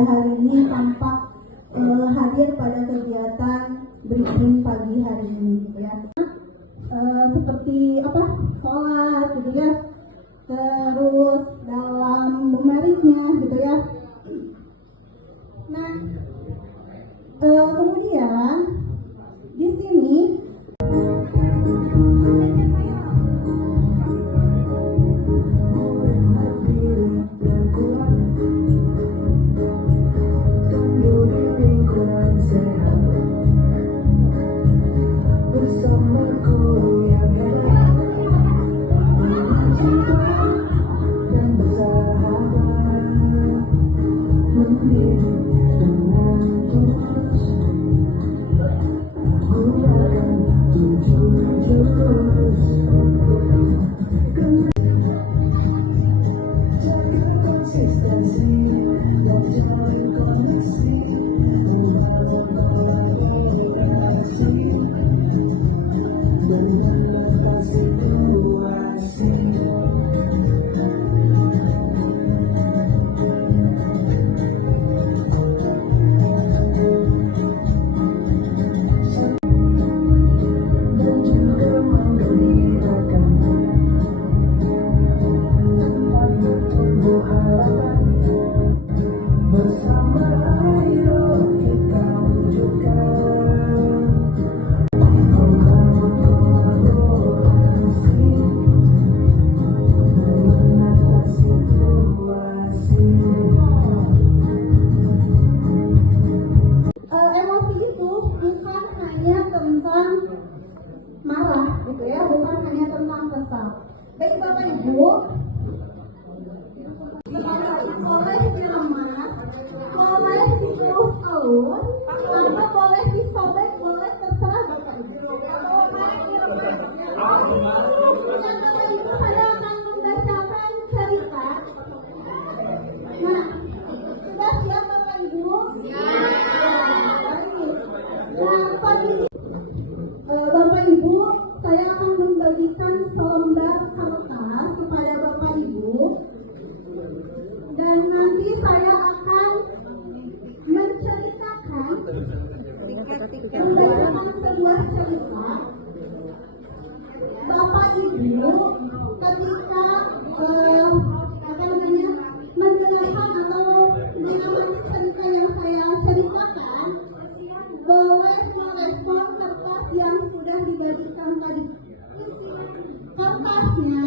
pada hari ini tampak hadir pada kegiatan briefing pagi hari ini gitu ya. Seperti sholat gitu ya, terus dalam memeriknya gitu ya. Nah, kemudian di sini marah gitu ya, bukan hanya tentang kesal. Baik Bapak Ibu, boleh diremas, boleh dielus-elus, atau boleh disobek, boleh terserah Bapak Ibu. Bapak Ibu, saya akan membacakan cerita. Nah, sudah siap Bapak Ibu? Nah, pagi ini Bapak Ibu, saya akan membagikan selembar kertas kepada Bapak Ibu, dan nanti saya akan menceritakan, membacakan sebuah cerita. Bapak Ibu ketika mendengarkan atau mendengarkan cerita yang saya ceritakan, boleh merespon kertas yang sudah dibagikan tadi. Kertasnya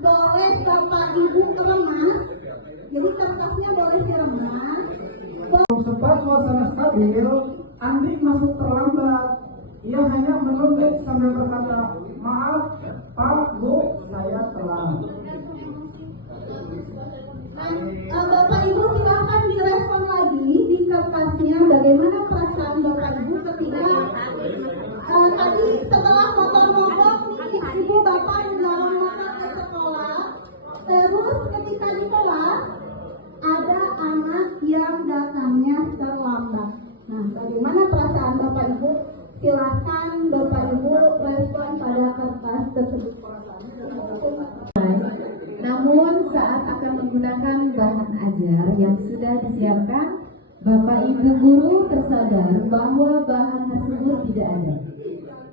boleh Bapak Ibu keremas, jadi kertasnya boleh diremas. Sempat suasana stabil, Andi masuk terlambat. Ia hanya menunduk sambil berkata, "Maaf, Pak, Bu, saya telat." Bapak Ibu silakan direspon lagi di kertasnya bagaimana perasaan Bapak Ibu ketika tadi setelah mogok Ibu Bapak mendorong motor ke sekolah, terus ketika di kelas ada anak yang datangnya terlambat. Nah, bagaimana perasaan Bapak Ibu? Silahkan Bapak Ibu respon pada kertas tersebut. Namun saat akan menggunakan bahan ajar yang sudah disiapkan, Bapak Ibu guru tersadar bahwa bahan tersebut tidak ada.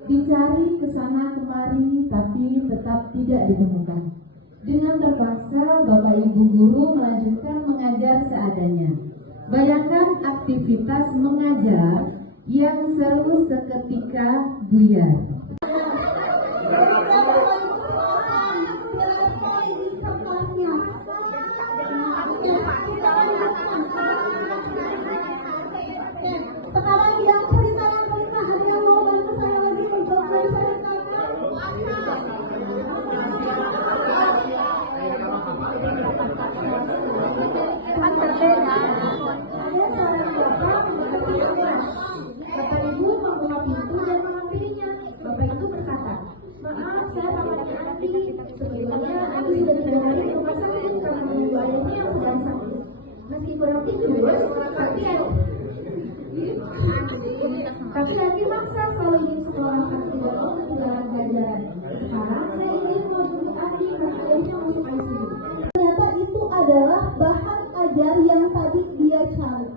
Dicari ke sana kemari tapi tetap tidak ditemukan. Dengan terpaksa Bapak Ibu guru melanjutkan mengajar seadanya. Bayangkan aktivitas mengajar yang seru seketika buyar. Sekarang yang cerita ada yang mau bantu saya lagi mencoba Bapak Ibu membuka pintu dan menghampirinya. Bapak Ibu berkata, "Maaf, saya pamannya Andi. Sebelumnya Andi sudah dirawat di rumah sakit karena menunggu ayahnya yang sedang sakit. Meski kurang tidur, tapi Andi maksa selalu ingin sekolah karena tidak mau ketinggalan pelajaran. Sekarang saya ingin menjemput Andi karena ayahnya masuk ICU." Ternyata itu adalah bahan ajar yang tadi dia cari.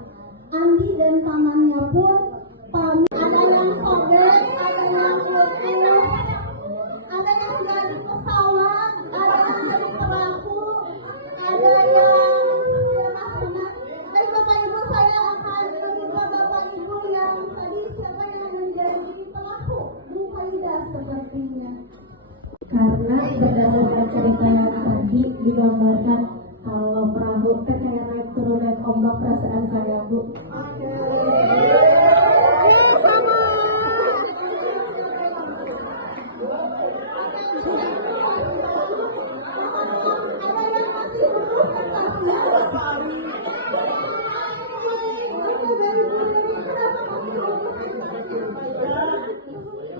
digambarkan kalau perahu teh kayak naik turun naik ombak perasaan saya, Bu.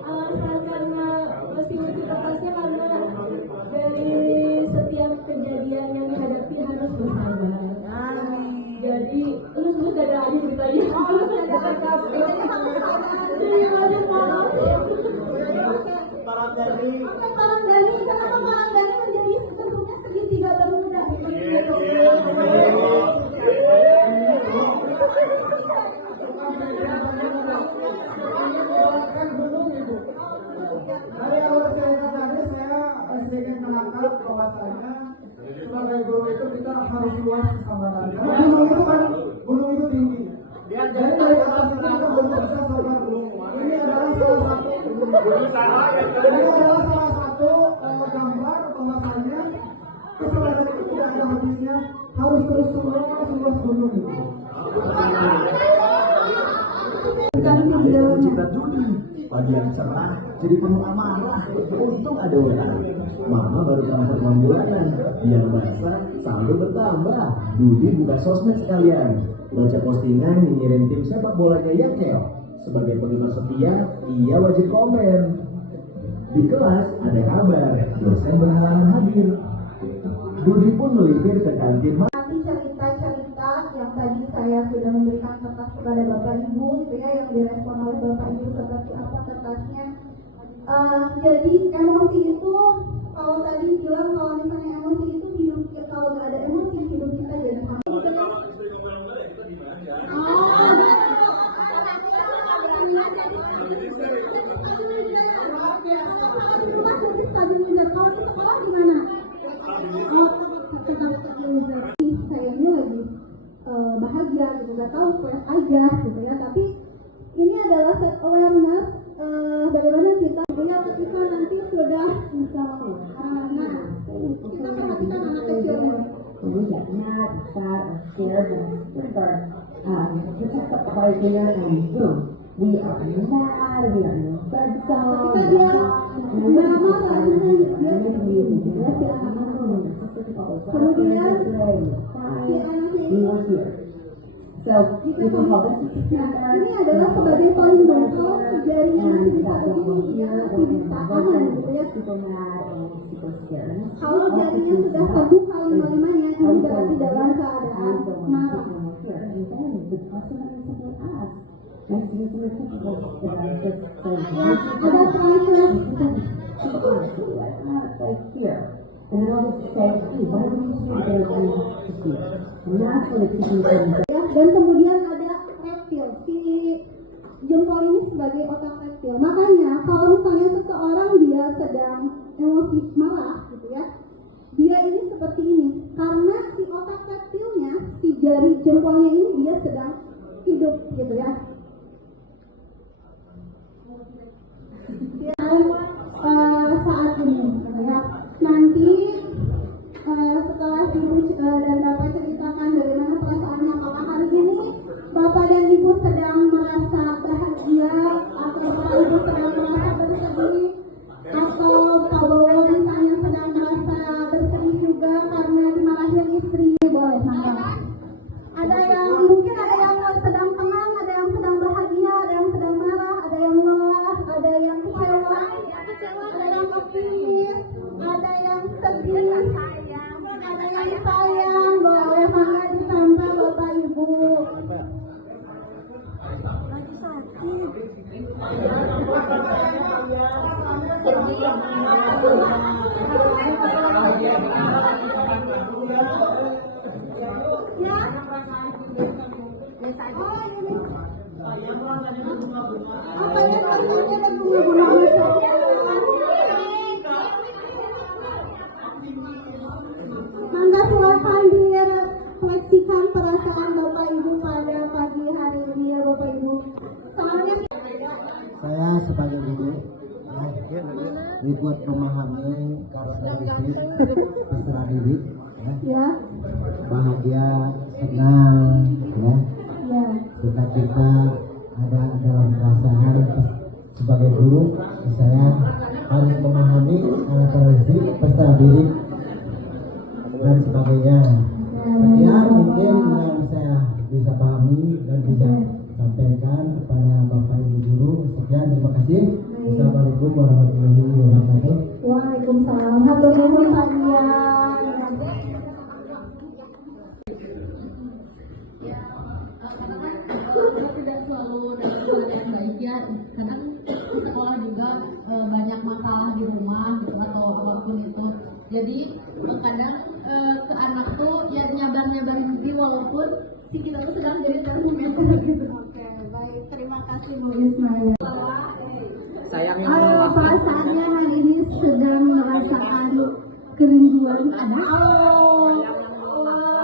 Alasan karena masih uji kertasnya karena dari setiap kejadian yang dihadapi harus bersabar. Jadi terus ada aja ceritanya. Jadi banyak banget. Parang dari Parang Dani, kenapa Parang Dani menjadi bentuknya segitiga bermuda? dari awal cerita tadi saya sedikit menangkap bahwasanya sebagai guru itu kita harus luas kesabaran. Karena gunung itu kan gunung itu tinggi. Jadi dari atas kita belum bisa sabar gunung. Ini adalah salah satu gambar bahwasanya kesabaran itu tidak ada habisnya, harus terus seluas gunung itu. Cinta Judi pagi yang cerah jadi penuh amarah. Untung ada WA, mama baru transfer uang bulanan biar bahasa saldo bertambah. Judi buka sosmed sekalian, baca postingan nyinyirin tim sepak bola Yakel. Sebagai penggemar setia, ia wajib komen. Di kelas ada kabar dosen berhalangan hadir. Judi pun melipir ke kantin. Nanti cerita-cerita yang tadi saya sudah memberikan kertas kepada Bapak Ibu, gitu ya, yang direspon oleh Bapak Ibu seperti apa kertasnya. Jadi emosi itu, kalau tadi bilang kalau misalnya emosi itu hidup, kalau nggak ada emosi hidup kita jadi saya ini lagi bahagia gitu, nggak tahu flash aja gitu ya, tapi ini adalah set awareness bagaimana kita punya ketika nanti sudah misalnya kita perhatikan anak kecil Kemudiannya bisa share dan sebentar kita kebahagiaan dan boom we are mad, we are in bed zone, ketika dia marah kemudian si anak ini so we can call this ini adalah sebagai pelindung kalau jarinya masih bisa begini ya masih bisa aman gitu ya. super mad and super scared. Kalau jarinya sudah terbuka lima-limanya ini berarti dalam keadaan marah. Ada transfer. And then I'll just say, hey, why don't you do it to fear? And that's what it's teaching them. Ya, dan kemudian ada reptil, si jempol ini sebagai otak reptil. Makanya kalau misalnya seseorang dia sedang emosi marah gitu ya, dia ini seperti ini karena si otak reptilnya, si jari jempolnya ini dia sedang hidup gitu ya. Saat ini gitu ya. Nanti setelah Ibu dan Bapak ceritakan bagaimana perasaannya, apakah hari ini Bapak dan Ibu sedang merasa bahagia atau Bapak Ibu sedang merasa bersedih, atau Pak Bowo misalnya sedang merasa bersedih juga karena dimarahin istri, boleh mangga. Ada yang mungkin ada yang sedang tenang, ada yang sedang bahagia, ada yang sedang marah, ada yang lelah, ada yang kecewa, ada yang optimis, ada yang sedih, ada yang sayang, boleh mangga ditambah Bapak Ibu. Ya. Oh, ini. Apa yang rasanya berbunga-bunga? Mangga silakan direfleksikan perasaan Bapak Ibu pada pagi hari ini ya Bapak Ibu. Soalnya Saya sebagai guru ikut memahami karakteristik peserta didik Ya, bahagia, senang, ya, ya. sukacita ada dalam perasaan sebagai guru. Saya harus memahami toleransi, peserta didik dan sebagainya. Ya, mungkin yang saya bisa pahami dan bisa sampaikan kepada Bapak Ibu guru. Sekian, terima kasih. Assalamualaikum warahmatullahi wabarakatuh. Waalaikumsalam. Hatur nuhun kalian. Karena kan kita tidak selalu dapat hal yang baik ya, kadang di sekolah juga banyak masalah di rumah gitu, atau apapun itu. Jadi kadang ke anak tuh ya nyabar-nyabarin diri walaupun si kita tuh sedang jadi termometer gitu. Oke, baik. Terima kasih Bu Ismail. Sayangnya Perasaannya hari ini sedang merasakan kerinduan ada.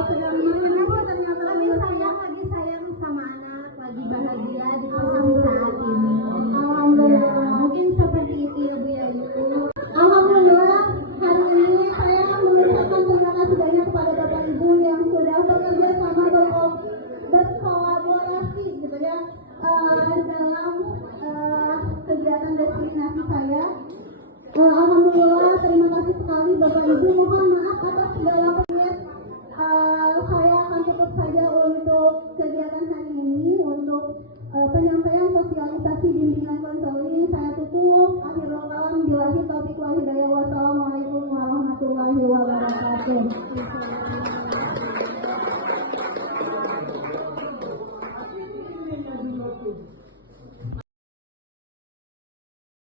Sedang menunggu ternyata lagi sayang sama anak, lagi bahagia di posisi saat ini. Alhamdulillah. Mungkin seperti itu ya Bu ya. Alhamdulillah, hari ini saya mengucapkan terima kasih banyak kepada Bapak Ibu yang sudah bekerja sama berkolaborasi gitu ya dalam kegiatan destinasi saya. Alhamdulillah, terima kasih sekali Bapak Ibu. Mohon maaf atas segala penyet. Saya akan tutup saja untuk kegiatan hari ini, untuk penyampaian sosialisasi bimbingan konseling. Saya tutup. Akhirul kalam, billahi taufiq wal hidayah. Wassalamualaikum warahmatullahi wabarakatuh.